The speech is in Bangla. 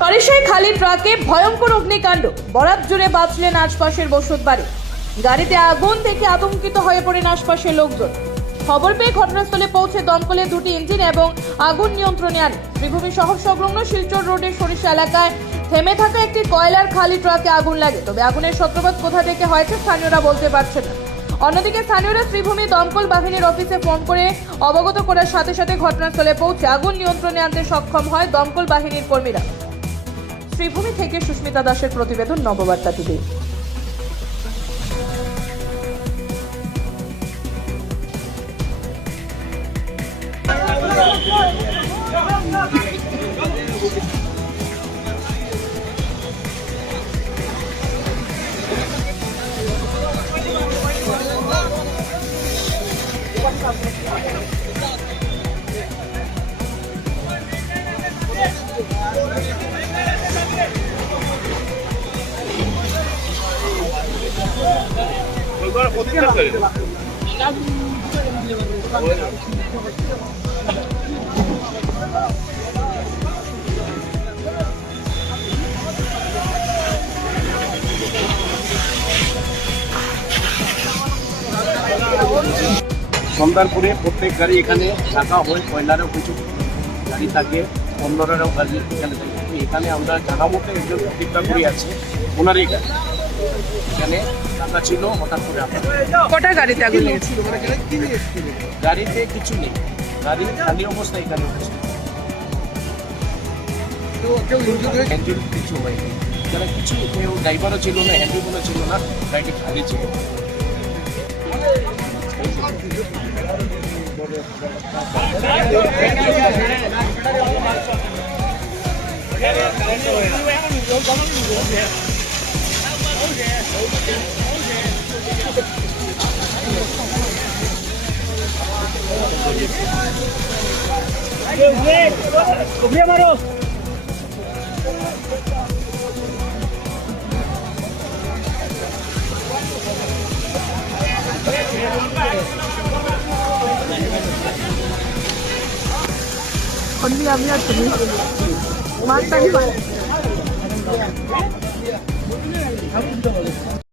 পারিশায় খালি ট্রাকে ভয়ঙ্কর অগ্নিকাণ্ড। বরাত জুড়ে বাঁচলেন আশপাশের বসতবাড়ি। গাড়িতে আগুন থেকে আতঙ্কিত হয়ে পড়েন আশপাশের লোকজন। খবর পেয়ে ঘটনাস্থলে পৌঁছে দমকলে দুটি ইঞ্জিন এবং আগুন নিয়ন্ত্রণে আনে। শ্রীভূমি শহর সংলগ্ন শিলচর রোডের সরিষা এলাকায় থেমে থাকা একটি কয়লার খালি ট্রাকে আগুন লাগে। তবে আগুনের সূত্রপাত কোথা থেকে হয়েছে স্থানীয়রা বলতে পারছেন না। অন্যদিকে স্থানীয়রা শ্রীভূমি দমকল বাহিনীর অফিসে ফোন করে অবগত করার সাথে সাথে ঘটনাস্থলে পৌঁছে আগুন নিয়ন্ত্রণে আনতে সক্ষম হয় দমকল বাহিনীর কর্মীরা। শ্রীভূমি থেকে সুস্মিতা দাসের প্রতিবেদন, নববার্তা টিভি। সন্ধ্যার পরে প্রত্যেক গাড়ি এখানে রাখা হয়। কয়লারও কিছু গাড়ি থাকে, অন্যরাও গাড়ি এখানে থাকে। এখানে আমরা জানা মতো একজন প্রতিজ্ঞা করে আছে, ওনারই গাড়ি এখানে রাখা ছিল। হঠাৎ করে কটা গাড়িতে আগুন লেগেছে? গাড়িতে কিছু নেই, গাড়ি খালি অবস্থায় এখানে হয়েছে। হ্যান্ডেল কিছু হয়নি, যারা কিছু কেউ ড্রাইভারও ছিল না, হ্যান্ডেলগুলো ছিল না, গাড়িটি খালি ছিল। আমি আর তুমি মাছটা